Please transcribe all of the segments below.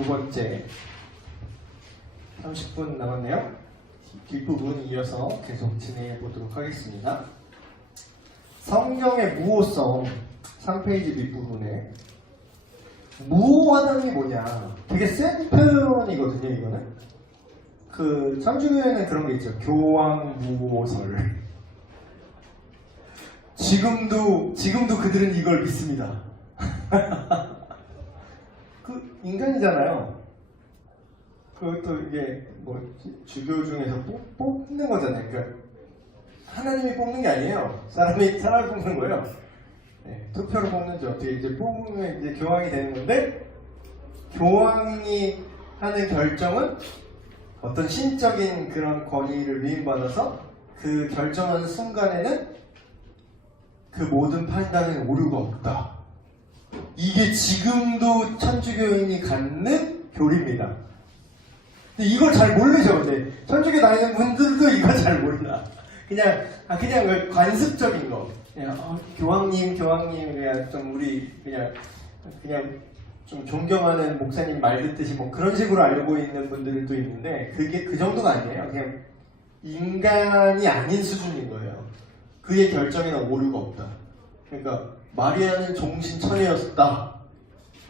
두 번째 30분 남았네요. 뒷부분 이어서 계속 진행해 보도록 하겠습니다. 성경의 무호성 3페이지 밑부분에 무호하다는 게 뭐냐, 되게 센 표현이거든요. 이거는 그 천주교에는 그런 게 있죠. 교황무호설. 지금도 그들은 이걸 믿습니다. 그 인간이잖아요. 그것도 이게 뭐 주교 중에서 뽑는 거잖아요. 그러니까 하나님이 뽑는 게 아니에요. 사람이 뽑는 거예요. 네, 투표로 뽑는지 어떻게 이제 뽑으면 이제 교황이 되는 건데, 교황이 하는 결정은 어떤 신적인 그런 권위를 위임받아서 그 결정하는 순간에는 그 모든 판단은 오류가 없다. 이게 지금도 천주교인이 갖는 교리입니다. 근데 이걸 잘 모르죠. 근데 천주교 다니는 분들도 이걸 잘 몰라. 그냥 관습적인 거. 그냥 교황님 그냥 좀 우리 그냥 좀 존경하는 목사님 말 듣듯이 뭐 그런 식으로 알고 있는 분들도 있는데, 그게 그 정도가 아니에요. 그냥 인간이 아닌 수준인 거예요. 그의 결정에는 오류가 없다. 그러니까 마리아는 종신처녀였다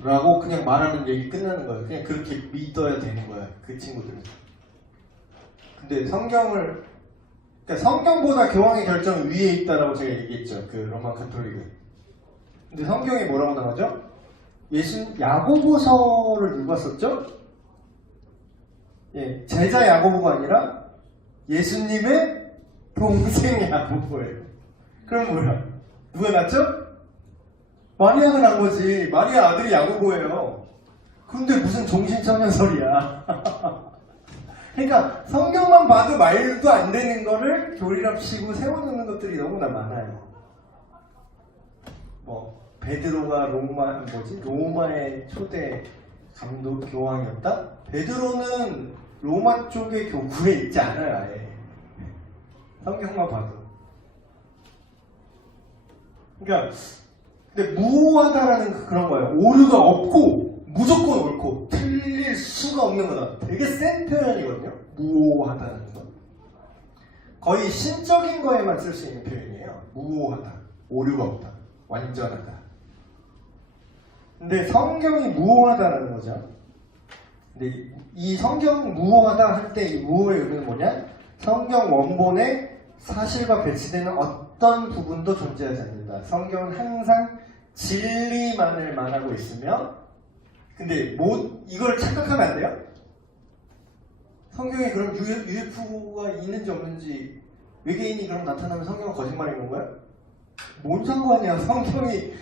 라고 그냥 말하면 얘기 끝나는 거예요. 그냥 그렇게 믿어야 되는 거야, 그 친구들은. 근데 그러니까 성경보다 교황의 결정이 위에 있다라고 제가 얘기했죠. 그 로마 카톨릭은. 근데 성경에 뭐라고 나오죠? 야고보서를 누가 썼죠? 예, 제자 야고보가 아니라 예수님의 동생 야고보예요. 그럼 뭐야? 누가 낳죠? 마리아가 낳은 거지. 마리아 아들이 야고보예요. 근데 무슨 종신처녀설이야. 그러니까 성경만 봐도 말도 안 되는 거를 교리랍시고 세워놓는 것들이 너무나 많아요. 뭐 베드로가 로마의 초대 감독 교황이었다? 베드로는 로마 쪽의 교구에 있지 않아요, 아예. 성경만 봐도. 그러니까 근데 무호하다라는 그런 거예요. 오류가 없고 무조건 옳고 틀릴 수가 없는 거다. 되게 센 표현이거든요. 무호하다는 건 거의 신적인 거에만 쓸 수 있는 표현이에요. 무호하다, 오류가 없다, 완전하다. 근데 성경이 무호하다라는 거죠. 근데 이 성경 무호하다 할 때 이 무호의 의미는 뭐냐? 성경 원본에 사실과 배치되는 어떤 부분도 존재하지 않는다. 성경은 항상 진리만을 말하고 있으며, 근데 이걸 착각하면 안 돼요? 성경에 그럼 UFO가 있는지 없는지, 외계인이 그럼 나타나면 성경은 거짓말인 건가요? 뭔 상관이야. 성경이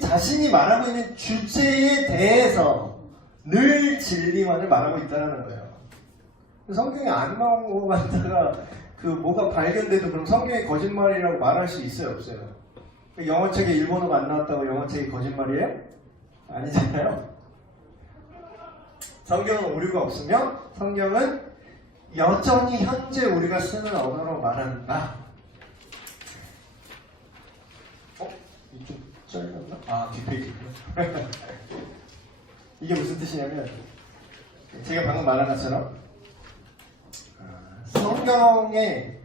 자신이 말하고 있는 주제에 대해서 늘 진리만을 말하고 있다는 거예요. 성경에 안 나온 거 갖다가 뭐가 발견돼도 그럼 성경이 거짓말이라고 말할 수 있어요, 없어요? 영어책에 일본어가 안 나왔다고 영어책이 거짓말이에요? 아니잖아요. 성경은 오류가 없으며 성경은 여전히 현재 우리가 쓰는 언어로 말한다. 이쪽 잘렸나? 뒷페이지구나. 이게 무슨 뜻이냐면, 제가 방금 말한 것처럼 성경의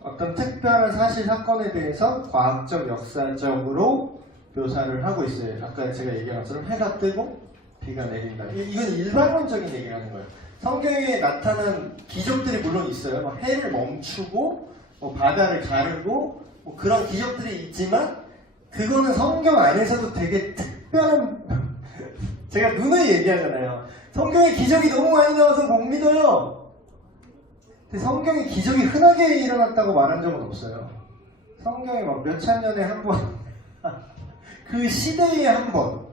어떤 특별한 사실 사건에 대해서 과학적 역사적으로 묘사를 하고 있어요. 아까 제가 얘기한 것처럼 해가 뜨고 비가 내린다. 이건 일반론적인 얘기를 하는 거예요. 성경에 나타난 기적들이 물론 있어요. 뭐 해를 멈추고 바다를 가르고 그런 기적들이 있지만, 그거는 성경 안에서도 되게 특별한 제가 누누이 얘기하잖아요. 성경에 기적이 너무 많이 나와서 못 믿어요. 근데 성경에 기적이 흔하게 일어났다고 말한 적은 없어요. 성경에 막 몇천 년에 한 번, 그 시대에 한 번.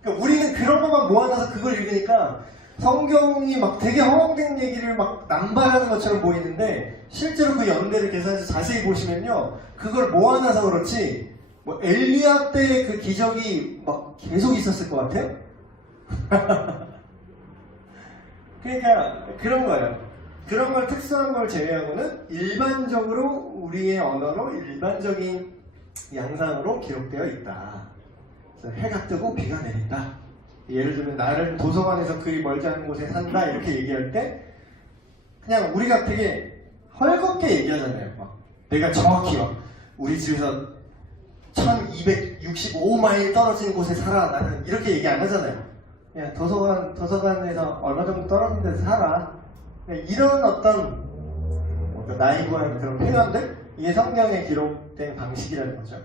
그러니까 우리는 그런 것만 모아놔서 그걸 읽으니까 성경이 막 되게 허황된 얘기를 막 남발하는 것처럼 보이는데, 실제로 그 연대를 계산해서 자세히 보시면요, 그걸 모아놔서 그렇지 엘리야 때 그 기적이 막 계속 있었을 것 같아요. 그러니까 그런 거예요. 그런 걸 특수한 걸 제외하고는 일반적으로 우리의 언어로 일반적인 양상으로 기록되어 있다. 그래서 해가 뜨고 비가 내린다. 예를 들면 나를 도서관에서 그리 멀지 않은 곳에 산다 이렇게 얘기할 때 그냥 우리가 되게 헐겁게 얘기하잖아요. 막 내가 정확히 막 우리 집에서 1265마일 떨어진 곳에 살아 나는 이렇게 얘기 안 하잖아요. 그냥 도서관에서 얼마 정도 떨어진 데서 살아. 이런 어떤 나이브한 그런 표현들, 이게 성경에 기록된 방식이라는 거죠.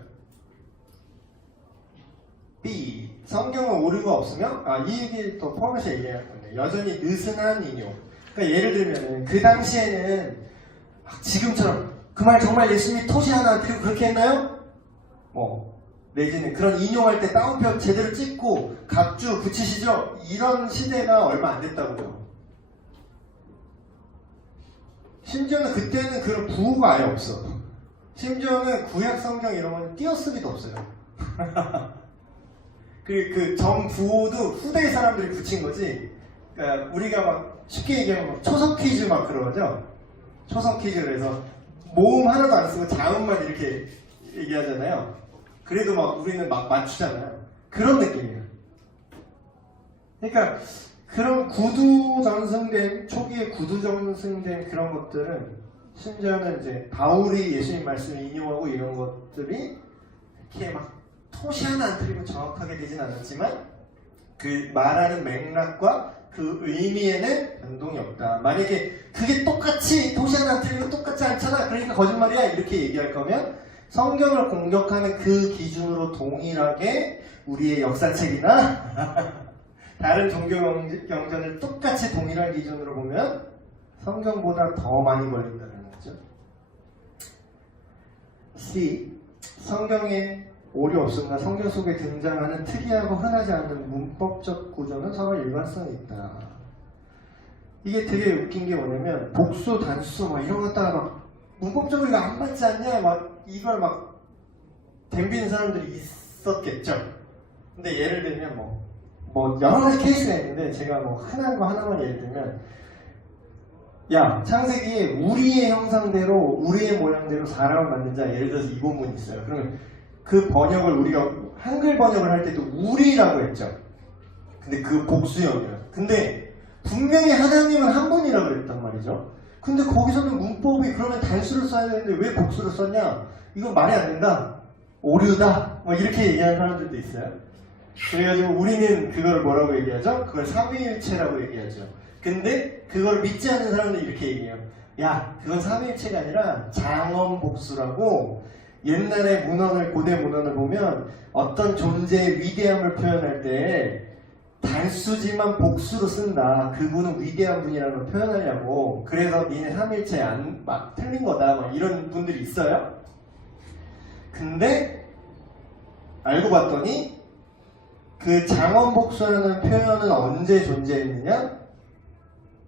B. 성경은 오류가 없으며, 이 얘기를 또 포함해서 얘기할 건데, 여전히 느슨한 인용. 그러니까 예를 들면, 그 당시에는 지금처럼 그 말 정말 예수님이 토시 하나 들고 그렇게 했나요? 내지는 그런 인용할 때 따옴표 제대로 찍고 각주 붙이시죠? 이런 시대가 얼마 안 됐다고요. 심지어는 그때는 그런 부호가 아예 없어. 심지어는 구약 성경 이런 건 띄어쓰기도 없어요. 그 정부호도 후대 사람들이 붙인 거지. 그러니까 우리가 막 쉽게 얘기하면 막 초성 퀴즈 막 그러죠. 초성 퀴즈 그래서 모음 하나도 안 쓰고 자음만 이렇게 얘기하잖아요. 그래도 막 우리는 막 맞추잖아요. 그런 느낌이에요. 그러니까 그런 구두 전승된 초기에 구두 전승된 그런 것들은 심지어는 이제 바울이 예수님 말씀을 인용하고 이런 것들이 이렇게 막 토시 하나 안 틀리고 정확하게 되진 않았지만 그 말하는 맥락과 그 의미에는 변동이 없다. 만약에 그게 똑같이 토시 하나 안 틀리고 똑같지 않잖아. 그러니까 거짓말이야. 이렇게 얘기할 거면 성경을 공격하는 그 기준으로 동일하게 우리의 역사책이나 다른 종교 경전을 똑같이 동일한 기준으로 보면 성경보다 더 많이 걸린다는 거죠. C. 성경에 오류 없으나 성경 속에 등장하는 특이하고 흔하지 않은 문법적 구조는 서로 일관성이 있다. 이게 되게 웃긴 게 뭐냐면 복수, 단수 막 이런 거 갖다가 막 문법적으로 이거 안 맞지 않냐 막 이걸 막 덤비는 사람들이 있었겠죠. 근데 예를 들면 뭐 여러 가지 케이스가 있는데 제가 뭐 흔한 거 하나만 예를 들면 창세기에 우리의 형상대로 우리의 모양대로 사람을 만든 자 예를 들어서 이 본문이 있어요. 그러면 그 번역을 우리가 한글 번역을 할 때도 우리라고 했죠. 근데 그 복수형이에요. 근데 분명히 하나님은 한 분이라고 그랬단 말이죠. 근데 거기서는 문법이 그러면 단수를 써야 되는데 왜 복수를 썼냐? 이건 말이 안 된다. 오류다. 뭐 이렇게 얘기하는 사람들도 있어요. 그래가지고 우리는 그걸 뭐라고 얘기하죠? 그걸 삼위일체라고 얘기하죠. 근데 그걸 믿지 않는 사람들이 이렇게 얘기해요. 그건 삼위일체가 아니라 장엄복수라고 옛날에 고대 문헌을 보면 어떤 존재의 위대함을 표현할 때 단수지만 복수로 쓴다. 그분은 위대한 분이라는 걸 표현하려고. 그래서 니네 삼일체 막 틀린 거다. 막 이런 분들이 있어요. 근데 알고 봤더니 그 장엄복수라는 표현은 언제 존재했느냐?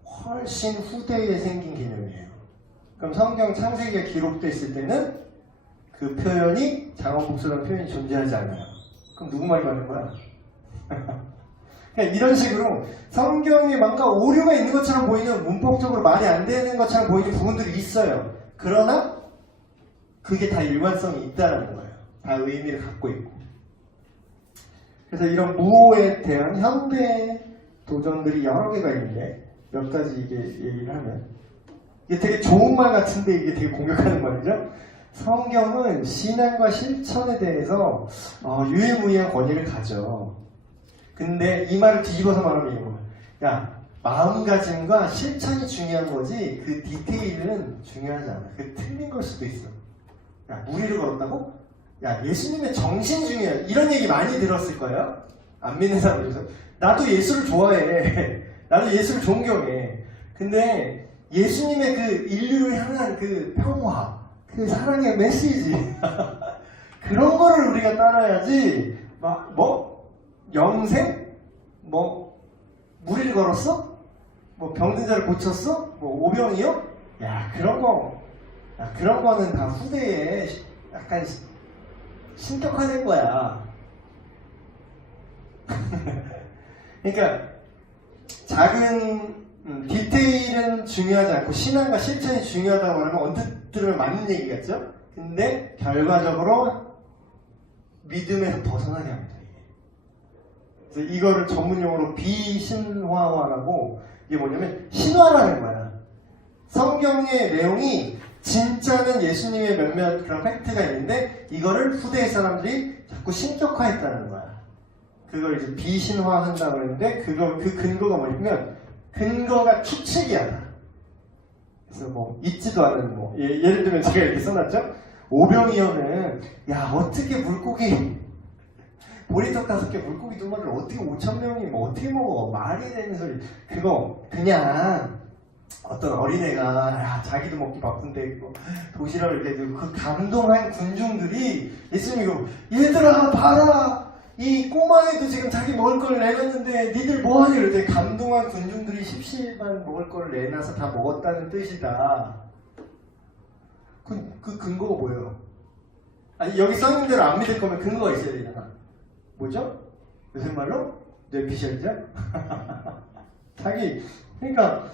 훨씬 후대에 생긴 개념이에요. 그럼 성경 창세기가 기록됐을 때는 그 표현이 장엄복수라는 표현이 존재하지 않아요. 그럼 누구 말이 맞는 거야? 그냥 이런 식으로 성경에 뭔가 오류가 있는 것처럼 보이는 문법적으로 말이 안 되는 것처럼 보이는 부분들이 있어요. 그러나 그게 다 일관성이 있다는 거예요. 다 의미를 갖고 있고. 그래서 이런 무호에 대한 현대 도전들이 여러 개가 있는데 몇 가지 이게 얘기를 하면 이게 되게 좋은 말 같은데 이게 되게 공격하는 말이죠. 성경은 신앙과 실천에 대해서 유일무이한 권위를 가져. 근데 이 말을 뒤집어서 말하면 이런 거야. 마음가짐과 실천이 중요한 거지 그 디테일은 중요하지 않아. 그 틀린 걸 수도 있어. 무리를 걸었다고? 예수님의 정신 중요해. 이런 얘기 많이 들었을 거예요. 안 믿는 사람들에서. 나도 예수를 좋아해. 나도 예수를 존경해. 근데 예수님의 그 인류를 향한 그 평화, 그 사랑의 메시지 그런 거를 우리가 따라야지. 영생? 무리를 걸었어? 병든 자를 고쳤어? 오병이요? 그런 거는 다 후대에 약간 신격화된 거야. 그러니까 작은 디테일은 중요하지 않고 신앙과 실천이 중요하다고 하면 언뜻 들으면 맞는 얘기 같죠? 근데 결과적으로 믿음에서 벗어나게 합니다. 그래서 이거를 전문용어로 비신화화라고, 이게 뭐냐면 신화라는 거야. 성경의 내용이 진짜는 예수님의 몇몇 그런 팩트가 있는데 이거를 후대의 사람들이 자꾸 신격화했다는 거야. 그걸 이제 비신화한다고 했는데 그 근거가 뭐냐면 근거가 추측이야. 그래서 뭐 있지도 않은 뭐 예를 들면 제가 이렇게 써놨죠. 오병이어는 야 어떻게 물고기 보리떡 5개 물고기 2마리를 어떻게 5,000명이 뭐 어떻게 먹어 말이 되는 소리. 그거 그냥 어떤 어린애가 야, 자기도 먹기 바쁜데 도시락을 이렇게 들고 그 감동한 군중들이 예수님이 얘들아 봐라 이 꼬마애도 지금 자기 먹을 걸 내놨는데 니들 뭐하니 이럴 때 감동한 군중들이 십시일반 먹을 걸 내놔서 다 먹었다는 뜻이다. 그 근거가 뭐예요? 아니 여기 써있는 대로 안 믿을 거면 근거가 있어야 되잖아. 뭐죠? 요새 말로 뇌피셜자? 그러니까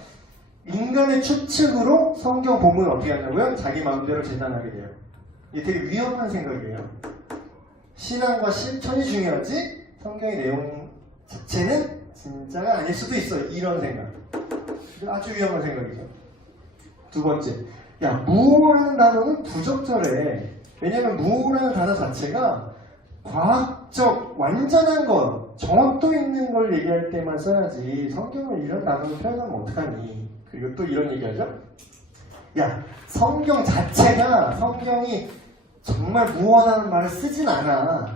인간의 추측으로 성경 본문을 어떻게 하냐고요? 자기 마음대로 재단하게 돼요. 이게 되게 위험한 생각이에요. 신앙과 실천이 중요하지 성경의 내용 자체는 진짜가 아닐 수도 있어. 이런 생각. 아주 위험한 생각이죠. 두 번째, 야 무라는 단어는 부적절해. 왜냐면 무라는 단어 자체가 과학적 완전한 것, 정확도 있는 걸 얘기할 때만 써야지 성경을 이런 단어로 표현하면 어떡하니. 그리고 또 이런 얘기하죠. 야 성경 자체가 성경이 정말 무어라는 말을 쓰진 않아.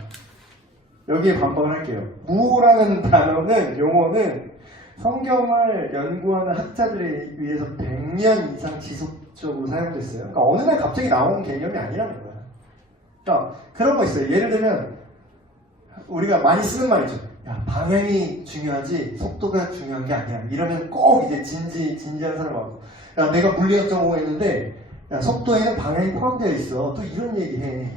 여기에 반박을 할게요. 무어라는 단어는 용어는 성경을 연구하는 학자들에 의해서 100년 이상 지속적으로 사용됐어요. 그러니까 어느 날 갑자기 나온 개념이 아니라는 거야. 그러니까 그런 거 있어요. 예를 들면 우리가 많이 쓰는 말 있죠. 야 방향이 중요하지 속도가 중요한 게 아니야. 이러면 꼭 이제 진지한 사람 하고 야 내가 물리학 전공했는데 야 속도에는 방향이 포함되어 있어. 또 이런 얘기해.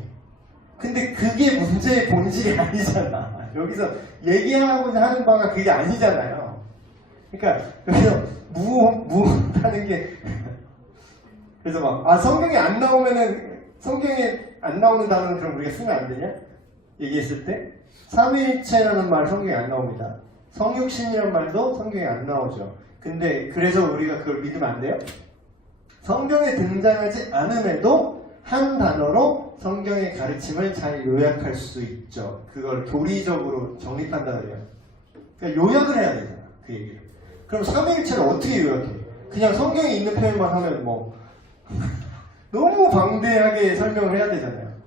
근데 그게 문제의 본질이 아니잖아. 여기서 얘기하고자 하는 바가 그게 아니잖아요. 그러니까 그래서 무하는 게 그래서 막 성경에 안 나오는 단어는 그럼 우리가 쓰면 안 되냐? 얘기했을 때 삼위일체라는 말 성경에 안 나옵니다. 성육신이라는 말도 성경에 안 나오죠. 근데 그래서 우리가 그걸 믿으면 안 돼요? 성경에 등장하지 않음에도 한 단어로 성경의 가르침을 잘 요약할 수 있죠. 그걸 교리적으로 정립한다 그래요. 그러니까 요약을 해야 되잖아. 그 얘기를. 그럼 삼위일체를 어떻게 요약해? 그냥 성경에 있는 표현만 하면 뭐 너무 방대하게 설명을 해야 되잖아요.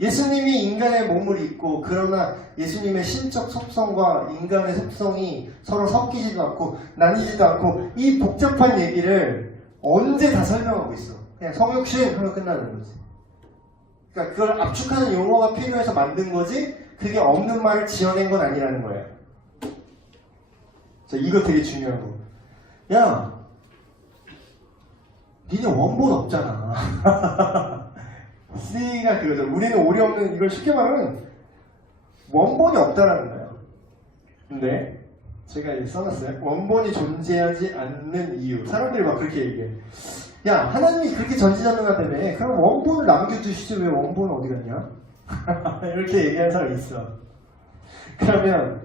예수님이 인간의 몸을 입고 그러나 예수님의 신적 속성과 인간의 속성이 서로 섞이지도 않고 나뉘지도 않고 이 복잡한 얘기를 언제 다 설명하고 있어. 그냥 성육신 하면 끝나는 거지. 그러니까 그걸 압축하는 용어가 필요해서 만든 거지 그게 없는 말을 지어낸 건 아니라는 거예요. 자, 이거 되게 중요한 거. 야 니네 원본 없잖아. C가 그거죠. 우리는 오리 없는 이걸 쉽게 말하면 원본이 없다라는 거예요. 근데 제가 여기 써놨어요. 원본이 존재하지 않는 이유. 사람들이 막 그렇게 얘기해. 야 하나님이 그렇게 전지전능하다며 그럼 원본을 남겨두시지 왜 원본은 어디 갔냐? 이렇게 얘기하는 사람이 있어. 그러면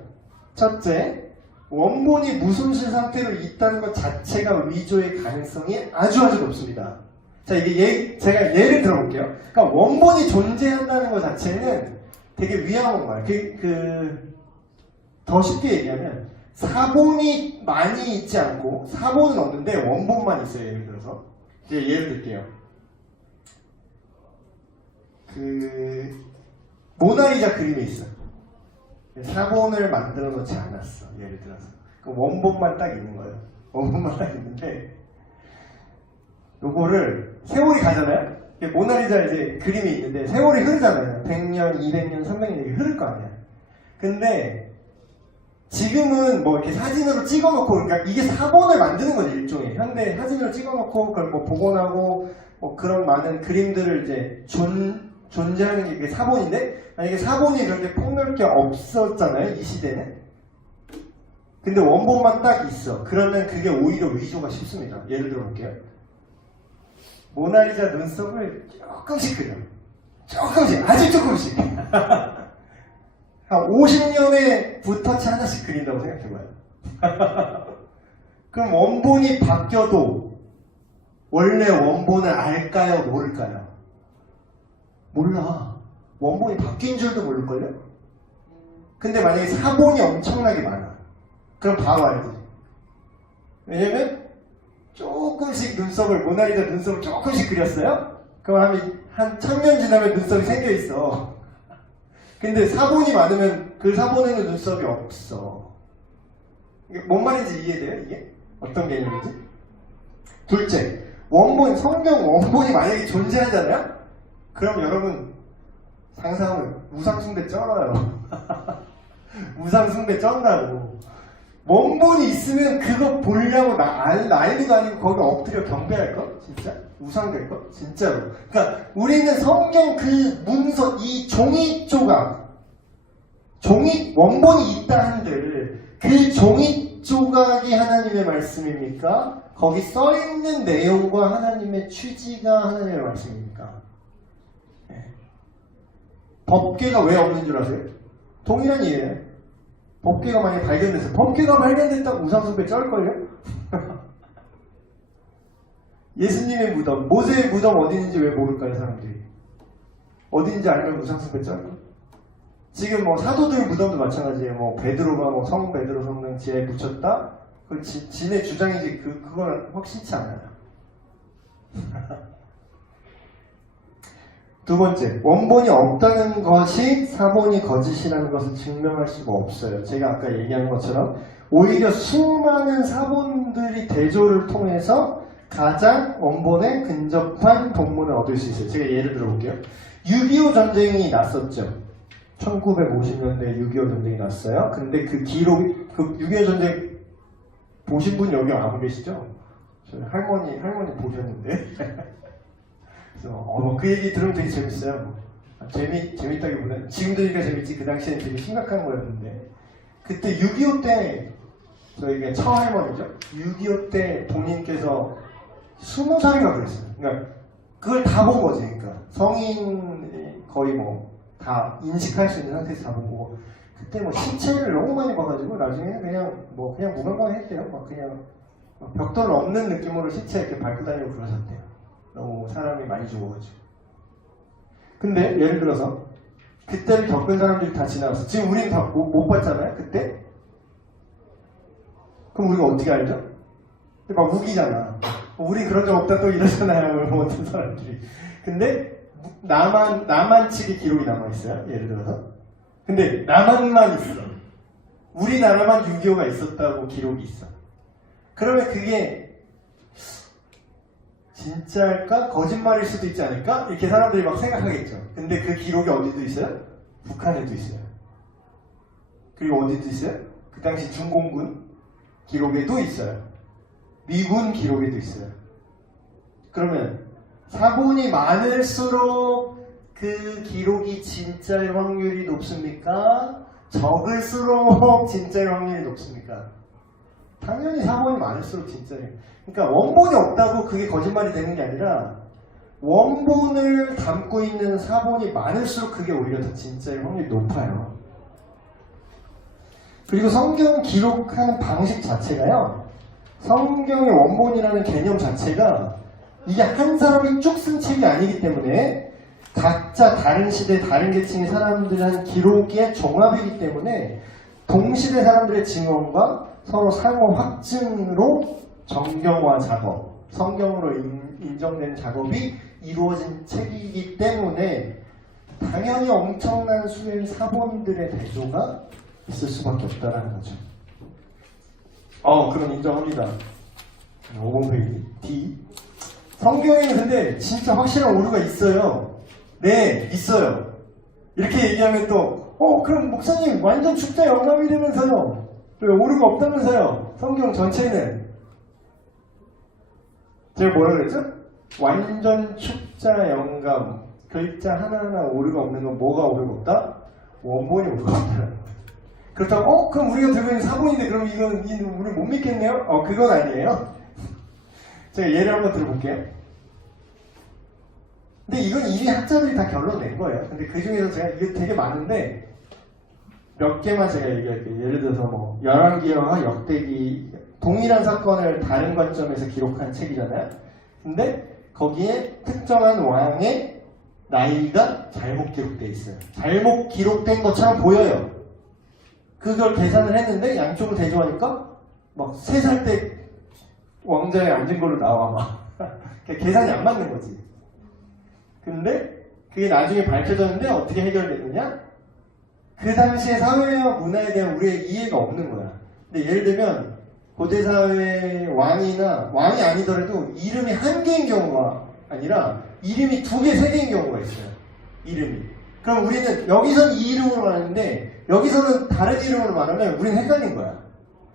첫째, 원본이 무손실 상태로 있다는 것 자체가 위조의 가능성이 아주 높습니다. 자, 이게 제가 예를 들어볼게요. 그러니까 원본이 존재한다는 것 자체는 되게 위험한 거예요. 더 쉽게 얘기하면 사본이 많이 있지 않고 사본은 없는데 원본만 있어요. 예를 들어서 이제 예를 들게요. 모나리자 그림이 있어. 사본을 만들어 놓지 않았어. 예를 들어서 원본만 딱 있는 거예요. 원본만 딱 있는데 요거를 세월이 가잖아요. 모나리자 이제 그림이 있는데 세월이 흐르잖아요. 100년, 200년, 300년 이렇게 흐를 거 아니야. 근데 지금은 뭐 이렇게 사진으로 찍어놓고 그러니까 이게 사본을 만드는 거지 일종의. 현대 사진으로 찍어놓고 그걸 뭐 복원하고 뭐 그런 많은 그림들을 이제 존재하는 게 사본인데 만약에 사본이 그렇게 폭넓게 없었잖아요. 이 시대는. 근데 원본만 딱 있어. 그러면 그게 오히려 위조가 쉽습니다. 예를 들어 볼게요. 모나리자 눈썹을 조금씩 그려. 조금씩, 아주 조금씩. 한 50년에 붓터치 하나씩 그린다고 생각해봐요. 그럼 원본이 바뀌어도 원래 원본을 알까요? 모를까요? 몰라. 원본이 바뀐 줄도 모를걸요? 근데 만약에 사본이 엄청나게 많아. 그럼 바로 알지. 왜냐면 조금씩 눈썹을, 모나리자 눈썹을 조금씩 그렸어요? 그럼 한 1000년 지나면 눈썹이 생겨있어. 근데 사본이 많으면 그 사본에는 눈썹이 없어. 이게 뭔 말인지 이해돼요? 이게? 어떤 개념인지? 둘째, 원본, 성경 원본이 만약에 존재하잖아요? 그럼 여러분 상상하면 우상숭배 쩔어요. 우상숭배 쩐다고. 원본이 있으면 그거 보려고 난리도 아니고 거기 엎드려 경배할걸? 진짜? 우상될걸? 진짜로. 그러니까 우리는 성경 그 문서, 이 종이 조각, 종이 원본이 있다 한들 그 종이 조각이 하나님의 말씀입니까? 거기 써있는 내용과 하나님의 취지가 하나님의 말씀입니까? 네. 법궤가 왜 없는 줄 아세요? 동일한 이유예요. 법궤가 만약에 발견됐어요. 법궤가 발견됐다고 우상숭배 쩔걸요? 예수님의 무덤, 모세의 무덤 어디 있는지 왜 모를까요, 사람들이? 어디 있는지 알면 우상숭배 쩔걸? 지금 뭐 사도들 무덤도 마찬가지예요. 뭐 베드로가 뭐 성 베드로 성당 지하에 묻혔다? 그 진의 주장이지 그건 확실치 않아요. 두 번째, 원본이 없다는 것이 사본이 거짓이라는 것을 증명할 수가 없어요. 제가 아까 얘기한 것처럼 오히려 수많은 사본들이 대조를 통해서 가장 원본에 근접한 본문을 얻을 수 있어요. 제가 예를 들어볼게요. 6.25 전쟁이 났었죠. 1950년대에 6.25 전쟁이 났어요. 근데 그 기록, 그 6.25 전쟁 보신 분 여기 안 계시죠? 저희 할머니 보셨는데. 그래서 그 얘기 들으면 되게 재밌어요. 재밌다기보다는 지금 들으니까 재밌지 그 당시에는 되게 심각한 거였는데 그때 6.25 때 저희가 처할머니죠. 6.25 때 본인께서 20살인가 그랬어요. 그러니까 그걸 다 본 거지. 그러니까 성인 거의 뭐 다 인식할 수 있는 상태에서 다 본 거고 그때 뭐 시체를 너무 많이 봐가지고 나중에 그냥 무관광 했대요. 막 그냥 벽돌 없는 느낌으로 시체 이렇게 밟고 다니고 그러셨대요. 너무 사람이 많이 죽어가지고. 근데 예를 들어서 그때를 겪은 사람들이 다 지나갔어. 지금 우리는 다 못 봤잖아요. 그때. 그럼 우리가 어떻게 알죠? 막 우기잖아. 우리 그런 적 없다 또 이러잖아요. 어떤 사람들이. 근데 나만 측의 기록이 남아있어요. 예를 들어서. 근데 나만만 있어. 우리나라만 6.25가 있었다고 기록이 있어. 그러면 그게 진짜일까? 거짓말일 수도 있지 않을까? 이렇게 사람들이 막 생각하겠죠. 근데 그 기록이 어디도 있어요? 북한에도 있어요. 그리고 어디도 있어요? 그 당시 중공군 기록에도 있어요. 미군 기록에도 있어요. 그러면 사본이 많을수록 그 기록이 진짜일 확률이 높습니까? 적을수록 진짜일 확률이 높습니까? 당연히 사본이 많을수록 진짜예요. 그러니까 원본이 없다고 그게 거짓말이 되는 게 아니라 원본을 담고 있는 사본이 많을수록 그게 오히려 더 진짜일 확률이 높아요. 그리고 성경 기록하는 방식 자체가요. 성경의 원본이라는 개념 자체가 이게 한 사람이 쭉 쓴 책이 아니기 때문에 각자 다른 시대, 다른 계층의 사람들이 한 기록의 종합이기 때문에 동시대 사람들의 증언과 서로 상호 확증으로 정경화 작업, 성경으로 인정된 작업이 이루어진 책이기 때문에 당연히 엄청난 수의 사본들의 대조가 있을 수밖에 없다는 거죠. 그럼 인정합니다. 5번 페이지 D. 성경에는 근데 진짜 확실한 오류가 있어요. 네, 있어요. 이렇게 얘기하면 또 그럼 목사님 완전 축자 영감이라면서요. 왜 오류가 없다면서요. 성경 전체는 제가 뭐라 그랬죠? 완전 축자 영감. 글자 하나하나 오류가 없는 건 뭐가 오류가 없다? 원본이 오류가 없다는 거예요. 그렇다고 그럼 우리가 들고 있는 사본인데 그럼 이건 우리 못 믿겠네요? 그건 아니에요. 제가 예를 한번 들어볼게요. 근데 이건 이미 학자들이 다 결론 낸 거예요. 근데 그 중에서 제가 이게 되게 많은데 몇 개만 제가 얘기할게요. 예를 들어서 뭐 열왕기와 역대기 동일한 사건을 다른 관점에서 기록한 책이잖아요. 근데 거기에 특정한 왕의 나이가 잘못 기록되어 있어요. 잘못 기록된 것처럼 보여요. 그걸 계산을 했는데 양쪽을 대조하니까 막 3살 때 왕자에 앉은 걸로 나와 막 계산이 안 맞는 거지. 근데 그게 나중에 밝혀졌는데 어떻게 해결됐느냐? 그 당시의 사회와 문화에 대한 우리의 이해가 없는 거야. 근데 예를 들면 고대사회의 왕이 아니더라도 이름이 한 개인 경우가 아니라 이름이 2개, 3개인 경우가 있어요. 이름이. 그럼 우리는 여기서는 이 이름으로 말하는데 여기서는 다른 이름으로 말하면 우리는 헷갈린 거야.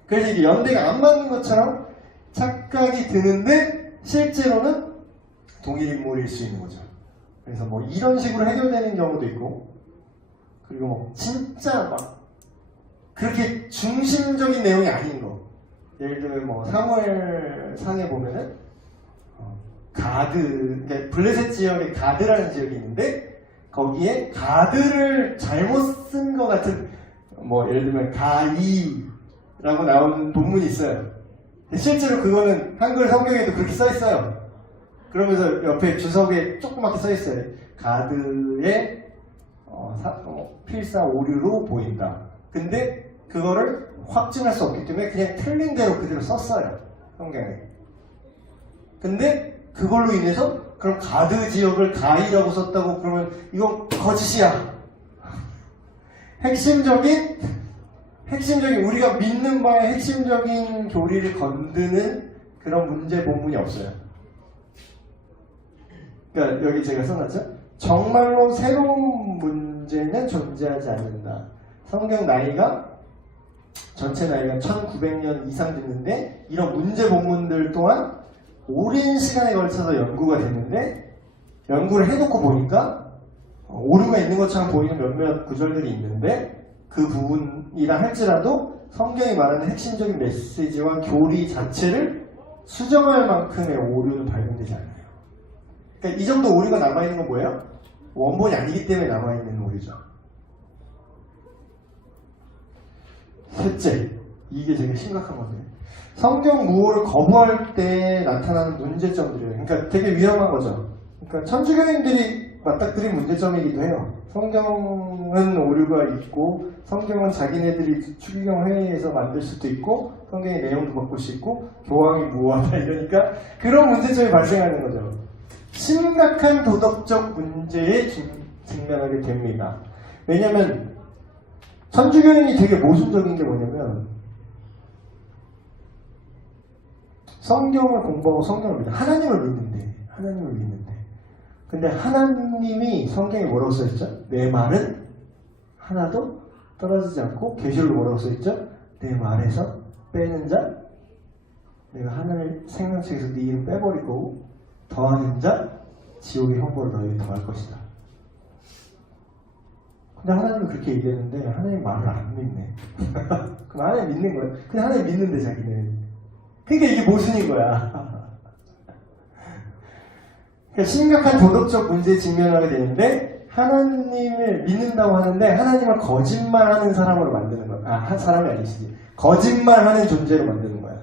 그래서 이게 연대가 안 맞는 것처럼 착각이 드는데 실제로는 동일 인물일 수 있는 거죠. 그래서 뭐 이런 식으로 해결되는 경우도 있고, 그리고 뭐 진짜 막 그렇게 중심적인 내용이 아닌 거. 예를 들면 뭐 사무엘 상에 보면은 가드, 그러니까 블레셋 지역에 가드라는 지역이 있는데 거기에 가드를 잘못 쓴 것 같은, 뭐 예를 들면 가이라고 나온 본문이 있어요. 실제로 그거는 한글 성경에도 그렇게 써 있어요. 그러면서 옆에 주석에 조그맣게 써 있어요. 가드의 필사 오류로 보인다. 근데 그거를 확증할 수 없기 때문에 그냥 틀린 대로 그대로 썼어요. 성경에. 근데 그걸로 인해서 그럼 가드 지역을 가이라고 썼다고 그러면 이건 거짓이야. 핵심적인 우리가 믿는 바의 핵심적인 교리를 건드는 그런 문제 본문이 없어요. 그러니까 여기 제가 써놨죠. 정말로 새로운 문제는 존재하지 않는다. 성경 나이가 전체 나이가 1900년 이상 됐는데 이런 문제 본문들 또한 오랜 시간에 걸쳐서 연구가 됐는데 연구를 해놓고 보니까 오류가 있는 것처럼 보이는 몇몇 구절들이 있는데 그 부분이라 할지라도 성경이 말하는 핵심적인 메시지와 교리 자체를 수정할 만큼의 오류는 발견되지 않아요. 그러니까 이 정도 오류가 남아있는 건 뭐예요? 원본이 아니기 때문에 남아있는 오류죠. 셋째, 이게 되게 심각한 건데 성경 무호를 거부할 때 나타나는 문제점들이에요. 그러니까 되게 위험한 거죠. 그러니까 천주교인들이 맞닥뜨린 문제점이기도 해요. 성경은 오류가 있고 성경은 자기네들이 추기경 회의에서 만들 수도 있고 성경의 내용도 바꿀 수 있고 교황이 무호하다 이러니까 그런 문제점이 발생하는 거죠. 심각한 도덕적 문제에 직면하게 됩니다. 왜냐하면 천주교인이 되게 모순적인 게 뭐냐면 성경을 공부하고 성경을 믿는데 하나님을 믿는데 근데 하나님이 성경에 뭐라고 써있죠? 내 말은 하나도 떨어지지 않고 계시록에 뭐라고 써있죠? 내 말에서 빼는 자 내가 하늘 생명책에서 네 이름 빼버릴 거고 더하는 자 지옥의 형벌을 너희에게 더할 것이다. 근데 하나님은 그렇게 얘기했는데 하나님 말을 안 믿네. 그럼 하나님 믿는 거야. 근데 하나님 믿는데 자기는. 그러니까 이게 모순인 거야. 그러니까 심각한 도덕적 문제에 직면하게 되는데 하나님을 믿는다고 하는데 하나님을 거짓말하는 사람으로 만드는 거야. 한 사람이 아니시지. 거짓말하는 존재로 만드는 거야.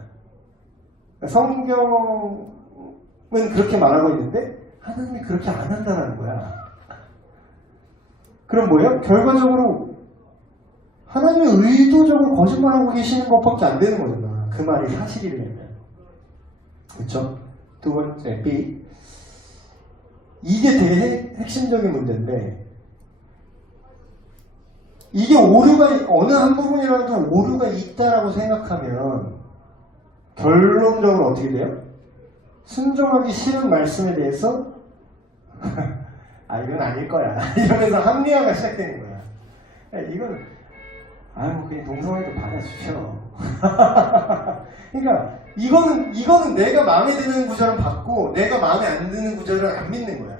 그러니까 성경은 그렇게 말하고 있는데 하나님이 그렇게 안 한다는 거야. 그럼 뭐예요? 결과적으로 하나님이 의도적으로 거짓말하고 계시는 것밖에 안 되는 거잖아. 그 말이 사실이라면. 그렇죠? 두 번째 B. 이게 되게 핵심적인 문제인데 이게 오류가 어느 한 부분이라도 오류가 있다라고 생각하면 결론적으로 어떻게 돼요? 순종하기 싫은 말씀에 대해서 이건 아닐 거야 이러면서 합리화가 시작되는 거야. 이건 그냥 동성애도 받아주셔. 그러니까 이거는 내가 마음에 드는 구절은 받고 내가 마음에 안 드는 구절은 안 믿는 거야.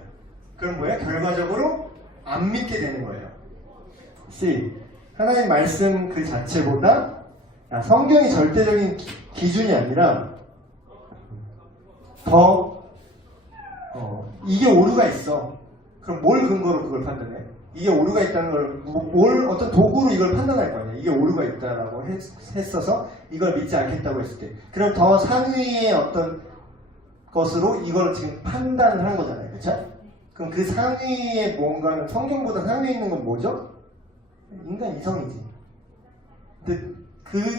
그럼 뭐야? 결과적으로 안 믿게 되는 거예요. C. 하나님 말씀 그 자체보다 성경이 절대적인 기준이 아니라 더 이게 오류가 있어. 그럼 뭘 근거로 그걸 판단해? 이게 오류가 있다는 걸 어떤 도구로 이걸 판단할 거 아니야. 이게 오류가 있다라고 했어서 이걸 믿지 않겠다고 했을 때, 그럼 더 상위의 어떤 것으로 이걸 지금 판단을 한 거잖아요, 그렇죠? 그럼 그 상위에 뭔가는 성경보다 상위에 있는 건 뭐죠? 인간 이성이지. 근데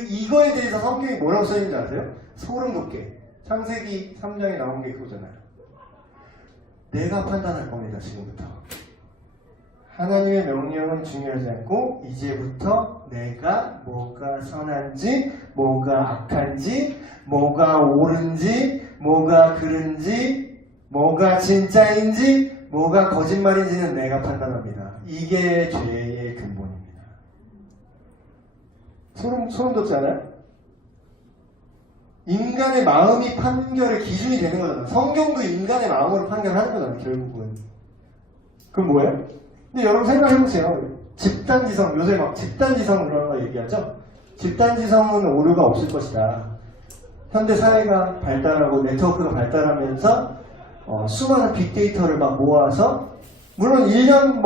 이거에 대해서 성경이 뭐라고 써있는지 아세요? 소름 돋게. 창세기 3장에 나온 게 그거잖아요. 내가 판단할 겁니다, 지금부터. 하나님의 명령은 중요하지 않고 이제부터 내가 뭐가 선한지, 뭐가 악한지, 뭐가 옳은지, 뭐가 그른지, 뭐가 진짜인지, 뭐가 거짓말인지는 내가 판단합니다. 이게 죄의 근본입니다. 소름 돋지 않아요? 인간의 마음이 판결의 기준이 되는 거잖아요. 성경도 인간의 마음으로 판결하는 거잖아요, 결국은. 그럼 뭐예요? 근데 여러분 생각해보세요. 집단지성, 요새 막 집단지성 그런 거 얘기하죠? 집단지성은 오류가 없을 것이다. 현대사회가 발달하고 네트워크가 발달하면서 수많은 빅데이터를 막 모아서, 물론 일련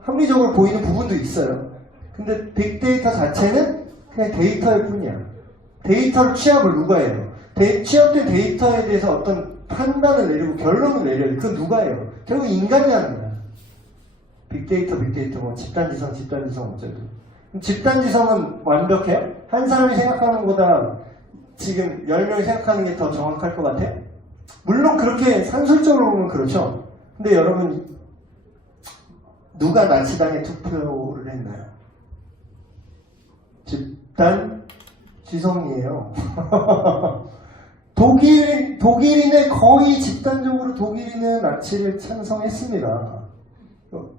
합리적으로 보이는 부분도 있어요. 근데 빅데이터 자체는 그냥 데이터일 뿐이야. 데이터를 취합을 누가 해요? 취합된 데이터에 대해서 어떤 판단을 내리고 결론을 내려요. 그건 누가 해요? 결국 인간이 하는 거야. 빅데이터, 집단지성 어쩌고. 집단지성은 완벽해요? 한 사람이 생각하는 것보다 지금 10명이 생각하는 게 더 정확할 것 같아요? 물론 그렇게 산술적으로 보면 그렇죠. 근데 여러분, 누가 나치당에 투표를 했나요? 집단지성이에요. 독일인의 거의 집단적으로 독일인은 나치를 찬성했습니다.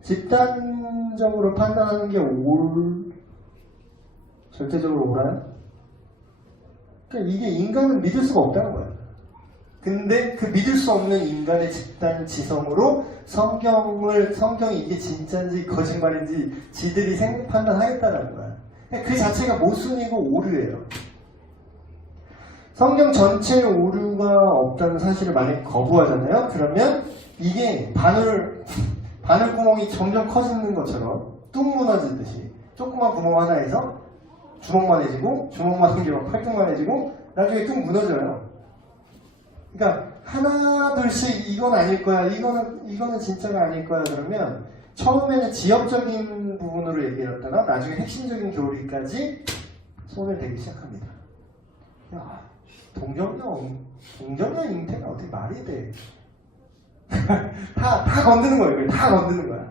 집단적으로 판단하는 게 절대적으로 옳아요? 그러니까 이게 인간은 믿을 수가 없다는 거예요. 근데 그 믿을 수 없는 인간의 집단 지성으로 성경이 이게 진짜인지 거짓말인지 지들이 판단하겠다는 거야. 그 자체가 모순이고 오류예요. 성경 전체에 오류가 없다는 사실을 만약에 거부하잖아요? 그러면 이게 바늘구멍이 점점 커지는 것처럼 뚝 무너지듯이 조그만 구멍 하나에서 주먹만해지고, 주먹만한 게 막 팔뚝만해지고, 나중에 뚝 무너져요. 그러니까 하나둘씩 이건 아닐 거야, 이거는 진짜가 아닐 거야 그러면 처음에는 지역적인 부분으로 얘기했다가 나중에 핵심적인 교리까지 손을 대기 시작합니다. 야, 동정녀 잉태가 어떻게 말이 돼? 다 건드는 거예요. 다 건드는 거야.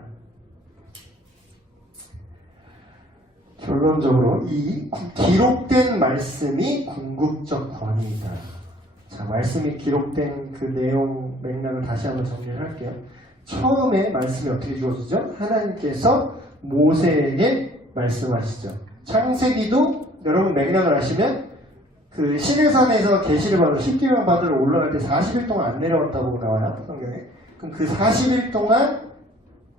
결론적으로 이 기록된 말씀이 궁극적 권위이다. 자, 말씀이 기록된 그 내용 맥락을 다시 한번 정리를 할게요. 처음에 말씀이 어떻게 주어지죠? 하나님께서 모세에게 말씀하시죠. 창세기도 여러분 맥락을 아시면 그 시내산에서 계시를 받으러 10계명 받으러 올라갈 때 40일 동안 안 내려왔다고 나와요, 성경에. 그럼 그 40일 동안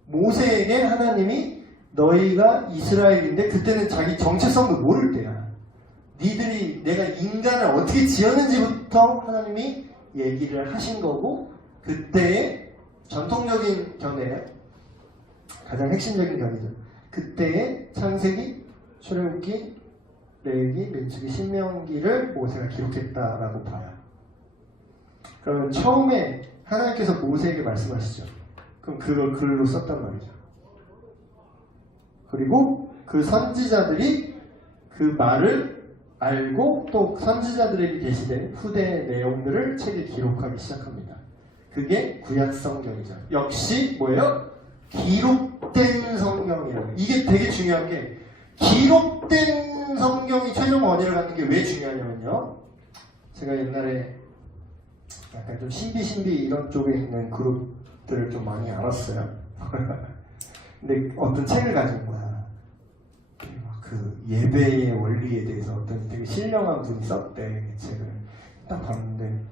모세에게 하나님이 너희가 이스라엘인데, 그때는 자기 정체성도 모를 때야. 니들이 내가 인간을 어떻게 지었는지부터 하나님이 얘기를 하신 거고, 그때의 전통적인 견해예요. 가장 핵심적인 견해죠. 그때의 창세기, 출애굽기, 레위기, 민수기, 신명기를 모세가 기록했다라고 봐요. 그러면 처음에 하나님께서 모세에게 말씀하시죠. 그럼 그걸 글로 썼단 말이죠. 그리고 그 선지자들이 그 말을 알고 또 선지자들에게 게시된 후대 내용들을 책에 기록하기 시작합니다. 그게 구약성경이죠. 역시 뭐예요? 기록된 성경이에요. 이게 되게 중요한 게, 기록된 성경이 최종 원인을 갖는 게 왜 중요하냐면요. 제가 옛날에 약간 좀 신비 이런 쪽에 있는 그룹들을 좀 많이 알았어요. 근데 어떤 책을 가진 거야. 그 예배의 원리에 대해서 어떤 되게 신령한 분이 썼대, 그 책을. 딱 봤는데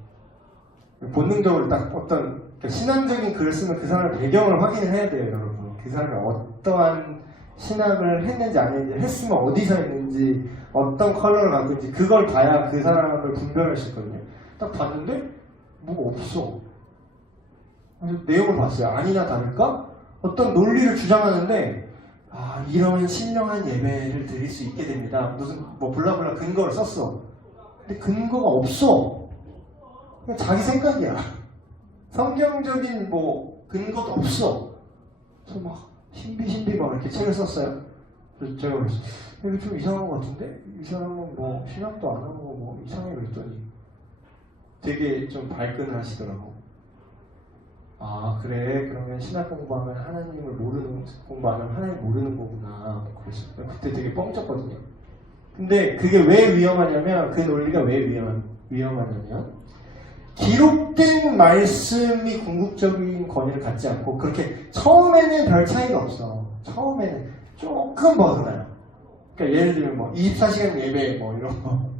본능적으로 딱 어떤 신앙적인 글을 쓰면 그 사람의 배경을 확인을 해야 돼요, 여러분. 그 사람이 어떠한 신학을 했는지 안 했는지, 했으면 어디서 했는지, 어떤 컬러를 갖고 있는지, 그걸 봐야 그 사람을 분별할 수 있거든요. 딱 봤는데 뭐가 없어. 그래서 내용을 봤어요. 아니나 다를까 어떤 논리를 주장하는데 이런 신령한 예배를 드릴 수 있게 됩니다. 무슨 뭐 블라블라 근거를 썼어. 근데 근거가 없어. 그냥 자기 생각이야. 성경적인 뭐 근거도 없어. 그래서 막 신비 막 이렇게 책을 썼어요. 그래서 제가 그랬어요. 이거 좀 이상한 것 같은데? 이 사람은 뭐 신학도 안 하고 뭐 이상해 그랬더니 되게 좀 발끈을 하시더라고. 그래. 그러면 신학 공부하면 하나님을 공부 안 하면 하나님 모르는 거구나. 그래서 그때 되게 뻥쳤거든요. 근데 그게 왜 위험하냐면, 그 논리가 왜 위험하냐면, 기록된 말씀이 궁극적인 권위를 갖지 않고, 그렇게 처음에는 별 차이가 없어. 처음에는 조금 벗어나요. 그러니까 예를 들면 뭐 24시간 예배 뭐 이런 거.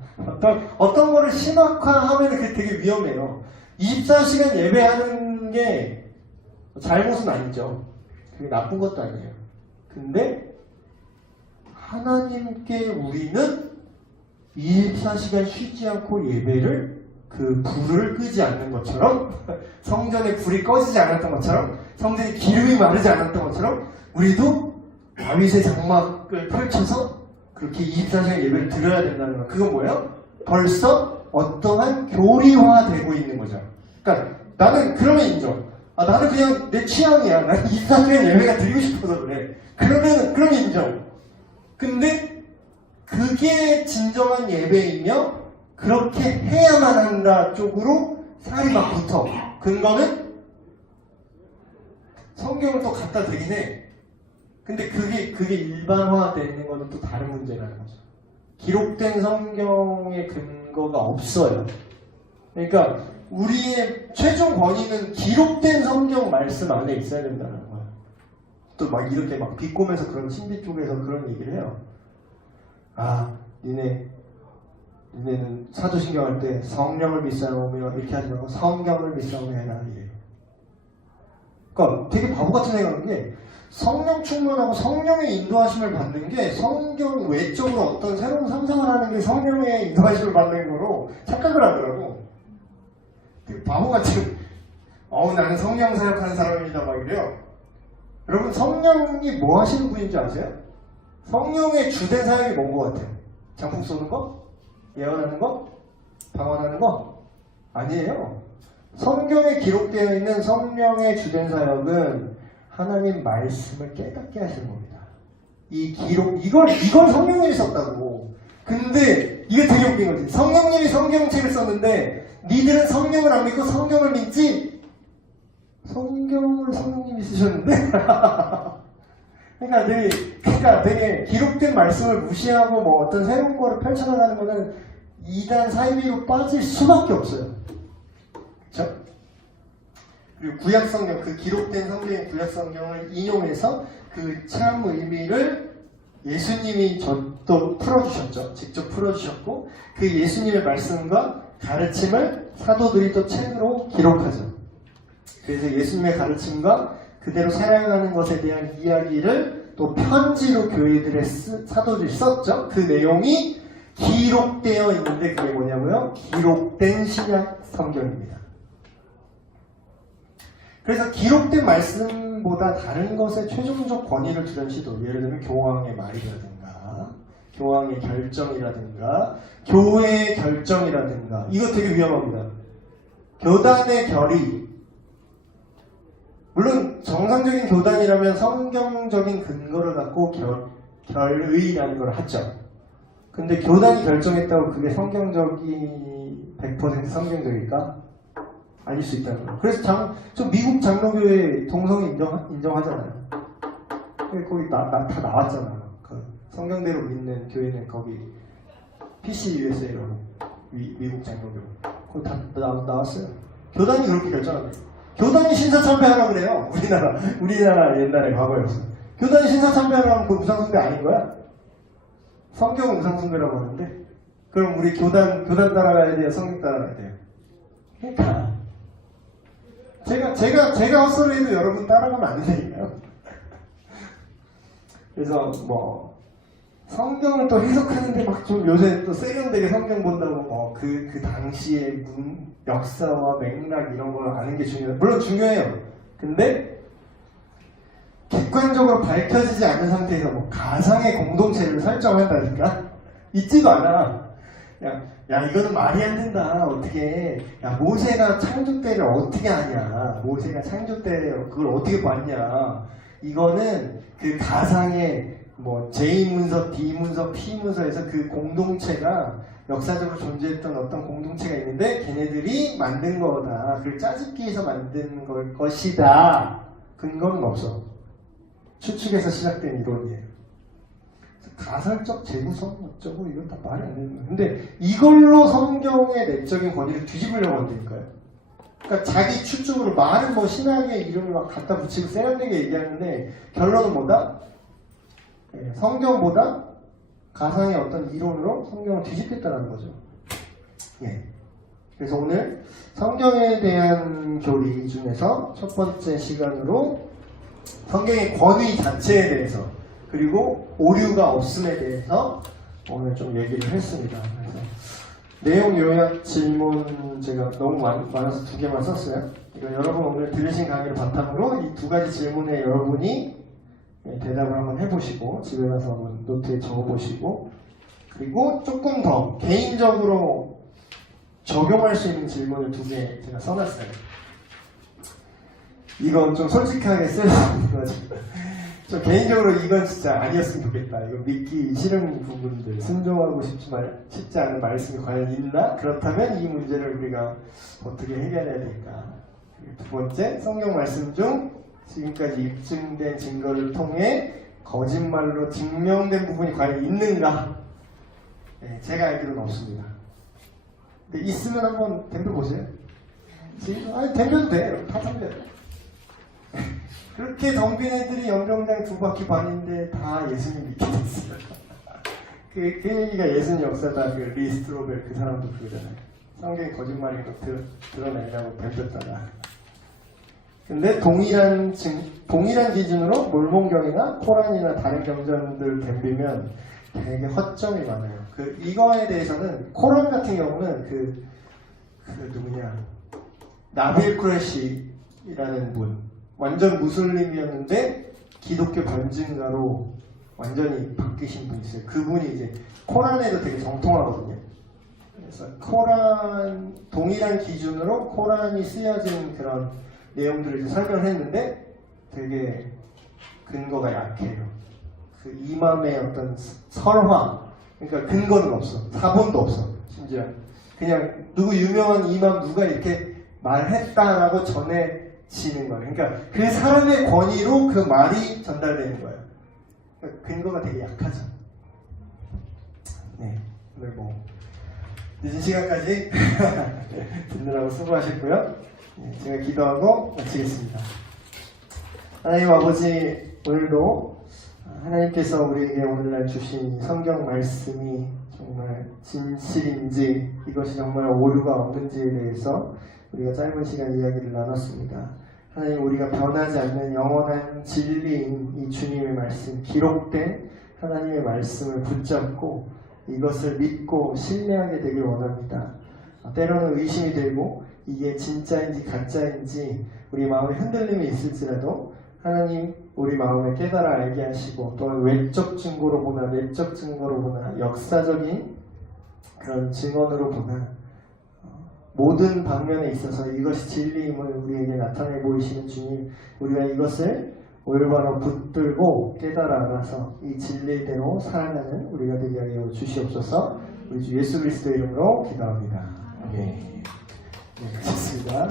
어떤 거를 신학화하면 그게 되게 위험해요. 24시간 예배하는 게 잘못은 아니죠. 그게 나쁜 것도 아니에요. 근데 하나님께 우리는 24시간 쉬지 않고 예배를 그 불을 끄지 않는 것처럼 성전에 불이 꺼지지 않았던 것처럼 성전에 기름이 마르지 않았던 것처럼 우리도 다윗의 장막을 펼쳐서 그렇게 24시간 예배를 드려야 된다는 거예요. 그건 뭐예요? 벌써 어떠한 교리화되고 있는 거죠. 그러니까 나는 그러면 인정. 나는 그냥 내 취향이야. 나는 24시간 예배가 드리고 싶어서 그래. 그러면 인정. 근데 그게 진정한 예배이며 그렇게 해야만 한다 쪽으로 살이 막 붙어. 근거는 성경을 또 갖다 대긴 해. 근데 그게 일반화되는 거는 또 다른 문제라는 거죠. 기록된 성경의 근거가 없어요. 그러니까 우리의 최종 권위는 기록된 성경 말씀 안에 있어야 된다는 거예요. 또 막 이렇게 막 비꼬면서 그런 신비 쪽에서 그런 얘기를 해요. 니네는 사도신경 할 때 성령을 믿사오며 이렇게 하지 말고 성경을 믿사오며 해라 이래요. 그러니까 되게 바보 같은 생각인 게 성령 충만하고 성령의 인도하심을 받는 게 성경 외적으로 어떤 새로운 상상을 하는 게 성령의 인도하심을 받는 거로 착각을 하더라고. 되게 바보같이 나는 성령 사역하는 사람이다 막 이래요. 여러분 성령이 뭐 하시는 분인지 아세요? 성령의 주된 사역이 뭔 것 같아요? 장풍 쏘는 거? 예언하는 거? 방언하는 거? 아니에요. 성경에 기록되어 있는 성령의 주된 사역은 하나님 말씀을 깨닫게 하시는 겁니다. 이걸 성령님이 썼다고. 근데 이게 되게 웃긴 거지. 성령님이 성경책을 썼는데 니들은 성령을 안 믿고 성경을 믿지? 성경을 성령님이 쓰셨는데? 그러니까 되게 기록된 말씀을 무시하고 뭐 어떤 새로운 거를 펼쳐나가는 거는 이단 사이비로 빠질 수밖에 없어요. 그렇죠? 그리고 구약성경, 그 기록된 성경의 구약성경을 인용해서 그 참 의미를 예수님이 또 풀어주셨죠. 직접 풀어주셨고 그 예수님의 말씀과 가르침을 사도들이 또 책으로 기록하죠. 그래서 예수님의 가르침과 그대로 살아가는 것에 대한 이야기를 또 편지로 교회들의 사도들이 썼죠. 그 내용이 기록되어 있는데 그게 뭐냐고요? 기록된 신약 성경입니다. 그래서 기록된 말씀보다 다른 것에 최종적 권위를 두는 시도, 예를 들면 교황의 말이라든가 교황의 결정이라든가 교회의 결정이라든가 이거 되게 위험합니다. 교단의 결의, 물론 정상적인 교단이라면 성경적인 근거를 갖고 결의라는 걸 하죠. 근데 교단이 결정했다고 그게 100% 성경적일까? 아닐 수 있다는 거예요. 그래서 미국 장로교회 동성애 인정하잖아요. 거기 다 나왔잖아요. 그 성경대로 믿는 교회는 거기 PCUSA라고 미국 장로교. 거기 다 나왔어요. 교단이 그렇게 결정합니다. 교단이 신사참배하라고 그래요. 우리나라 옛날에 과거였어. 교단이 신사참배하라고 하면 그 우상숭배 아닌 거야? 성경은 우상숭배라고 하는데 그럼 우리 교단 따라가야 돼요? 성경 따라가야 돼요? 그러니까 제가 헛소리해도 여러분 따라가면 안 되니까요. 그래서 뭐 성경을 또 해석하는데 막 좀 요새 또 세련되게 성경 본다고 뭐 그 당시의 역사와 맥락 이런 걸 아는 게 중요해요. 물론 중요해요. 근데 객관적으로 밝혀지지 않는 상태에서 뭐 가상의 공동체를 설정한다니까? 있지도 않아. 야, 이거는 말이 안 된다. 어떻게, 야, 모세가 창조 때를 어떻게 아냐. 모세가 창조 때 그걸 어떻게 봤냐. 이거는 그 가상의 뭐 J문서, D문서, P문서에서 그 공동체가 역사적으로 존재했던 어떤 공동체가 있는데 걔네들이 만든 거다. 그걸 짜집기 해서 만든 걸 것이다. 근거는 없어. 추측에서 시작된 이론이에요. 가설적 재구성 어쩌고 이건 다 말이 안 되는 거예요. 근데 이걸로 성경의 내적인 권위를 뒤집으려고 한다니까요. 그러니까 자기 추측으로 말은 뭐 신학의 이름을 막 갖다 붙이고 세련되게 얘기하는데 결론은 뭐다? 성경보다 가상의 어떤 이론으로 성경을 뒤집겠다는 거죠. 예. 그래서 오늘 성경에 대한 교리 중에서 첫 번째 시간으로 성경의 권위 자체에 대해서 그리고 오류가 없음에 대해서 오늘 좀 얘기를 했습니다. 그래서 내용 요약 질문 제가 너무 많아서 2개만 썼어요. 이거 여러분 오늘 들으신 강의를 바탕으로 이 2가지 질문에 여러분이 대답을 한번 해보시고 집에 가서 한번 노트에 적어보시고 그리고 조금 더 개인적으로 적용할 수 있는 질문을 2개 제가 써놨어요. 이건 좀 솔직하게 쓸 수 있는 거죠. 저 개인적으로 이건 진짜 아니었으면 좋겠다. 이거 믿기 싫은 부분들, 순종하고 싶지 않은 말씀이 과연 있나? 그렇다면 이 문제를 우리가 어떻게 해결해야 될까? 2번째, 성경 말씀 중 지금까지 입증된 증거를 통해 거짓말로 증명된 부분이 과연 있는가? 네, 제가 알기로는 없습니다. 근데 있으면 한번 덤벼보세요. 지금, 아니, 덤벼도 돼요. 다 덤벼요. 그렇게 덤빈 애들이 연병장 2바퀴 반인데 다 예수님 믿게 됐어요. 그 얘기가 예수님 역사다. 그 리스트로벨 그 사람도 그러잖아요. 성경이 거짓말인 거 드러내려고 덤볐다가. 근데 동일한 기준으로 몰몬경이나 코란이나 다른 경전들 덤비면 되게 허점이 많아요. 이거에 대해서는 코란 같은 경우는 그 누구냐 나빌 쿠레시라는 분 완전 무슬림이었는데 기독교 변증가로 완전히 바뀌신 분이 있어요. 그분이 이제 코란에도 되게 정통하거든요. 그래서 동일한 기준으로 코란이 쓰여진 그런 내용들을 이제 설명을 했는데 되게 근거가 약해요. 그 이맘의 어떤 설화, 그러니까 근거는 없어. 사본도 없어. 심지어 그냥 누구 유명한 이맘 누가 이렇게 말했다라고 전해지는 거예요. 그러니까 그 사람의 권위로 그 말이 전달되는 거예요. 그러니까 근거가 되게 약하죠. 네, 오늘 뭐 늦은 시간까지 듣느라고 수고하셨고요. 제가 기도하고 마치겠습니다. 하나님 아버지, 오늘도 하나님께서 우리에게 오늘날 주신 성경 말씀이 정말 진실인지 이것이 정말 오류가 없는지에 대해서 우리가 짧은 시간 이야기를 나눴습니다. 하나님, 우리가 변하지 않는 영원한 진리인 이 주님의 말씀, 기록된 하나님의 말씀을 붙잡고 이것을 믿고 신뢰하게 되길 원합니다. 때로는 의심이 되고 이게 진짜인지 가짜인지 우리 마음에 흔들림이 있을지라도 하나님 우리 마음에 깨달아 알게 하시고 또한 외적 증거로 보나 내적 증거로 보나 역사적인 그런 증언으로 보나 모든 방면에 있어서 이것이 진리임을 우리에게 나타내 보이시는 주님, 우리가 이것을 올바로 붙들고 깨달아 알아서 이 진리대로 살아가는 우리가 되게 하여 주시옵소서. 우리 주 예수 그리스도 이름으로 기도합니다. 아멘. 네, 좋습니다.